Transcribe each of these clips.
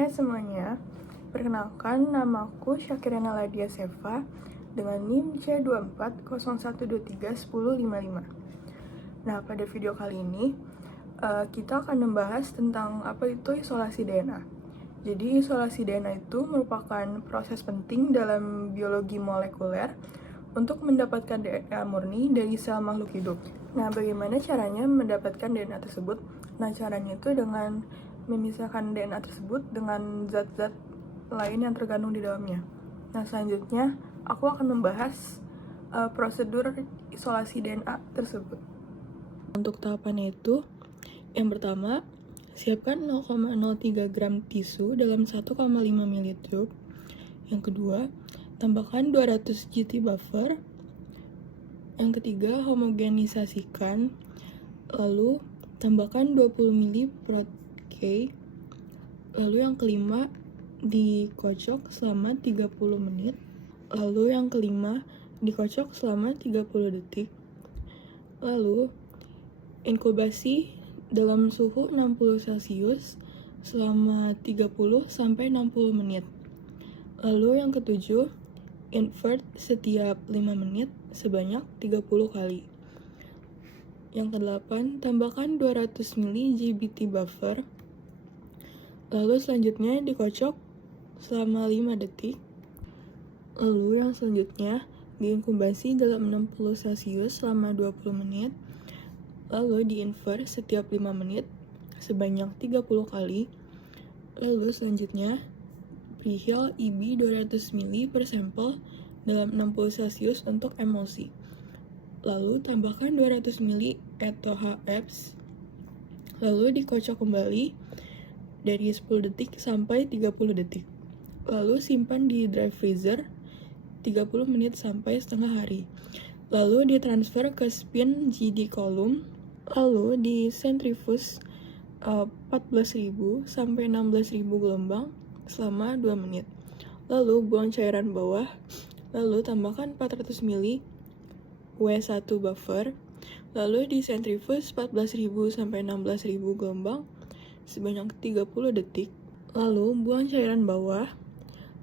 Hai semuanya, perkenalkan namaku Syakirina Ladia Seva dengan NIM C2401231055. Nah, pada video kali ini kita akan membahas tentang apa itu isolasi DNA. Jadi, isolasi DNA itu merupakan proses penting dalam biologi molekuler untuk mendapatkan DNA murni dari sel makhluk hidup. Nah, bagaimana caranya mendapatkan DNA tersebut? Nah, caranya itu dengan memisahkan DNA tersebut dengan zat-zat lain yang terkandung di dalamnya. Nah, selanjutnya aku akan membahas prosedur isolasi DNA tersebut. Untuk tahapannya itu, yang pertama, siapkan 0,03 gram tisu dalam 1,5 ml tube. Yang kedua, tambahkan 200 GT buffer. Yang ketiga, homogenisasikan. Lalu, tambahkan 20 ml protein. Lalu yang kelima, dikocok selama 30 menit. Lalu yang kelima, dikocok selama 30 detik. Lalu, inkubasi dalam suhu 60 Celcius selama 30-60 menit. Lalu yang ketujuh, invert setiap 5 menit sebanyak 30 kali. Yang kedelapan, tambahkan 200 ml GBT buffer. Lalu selanjutnya dikocok selama 5 detik. Lalu yang selanjutnya diinkubasi dalam 60 Celcius selama 20 menit. Lalu diinvert setiap 5 menit sebanyak 30 kali. Lalu selanjutnya preheal EB 200 ml per sampel dalam 60 Celcius untuk emulsi. Lalu tambahkan 200 ml ETH. Lalu dikocok kembali dari 10 detik sampai 30 detik. Lalu simpan di dry freezer 30 menit sampai setengah hari. Lalu ditransfer ke spin GD column. Lalu di centrifuge 14.000 sampai 16.000 gelombang selama 2 menit. Lalu buang cairan bawah. Lalu tambahkan 400 ml W1 buffer. Lalu di centrifuge 14.000 sampai 16.000 gelombang sebanyak 30 detik. Lalu buang cairan bawah.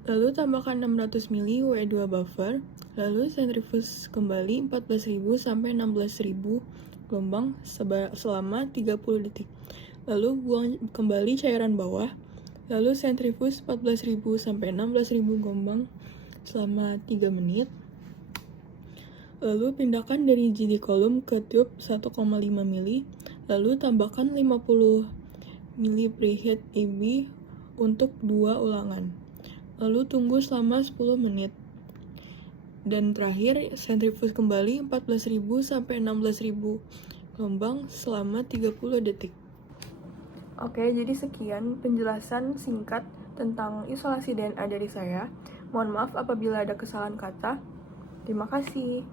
Lalu tambahkan 600 ml W2 buffer. Lalu centrifuge kembali 14.000 sampai 16.000 gelombang selama 30 detik. Lalu buang kembali cairan bawah. Lalu centrifuge 14.000 sampai 16.000 gelombang selama 3 menit. Lalu pindahkan dari GD column ke tube 1,5 ml. Lalu tambahkan 50 ml preheat EB untuk 2 ulangan. Lalu tunggu selama 10 menit. Dan terakhir, centrifuge kembali 14.000 sampai 16.000 gelombang selama 30 detik. Oke, jadi sekian penjelasan singkat tentang isolasi DNA dari saya. Mohon maaf apabila ada kesalahan kata. Terima kasih.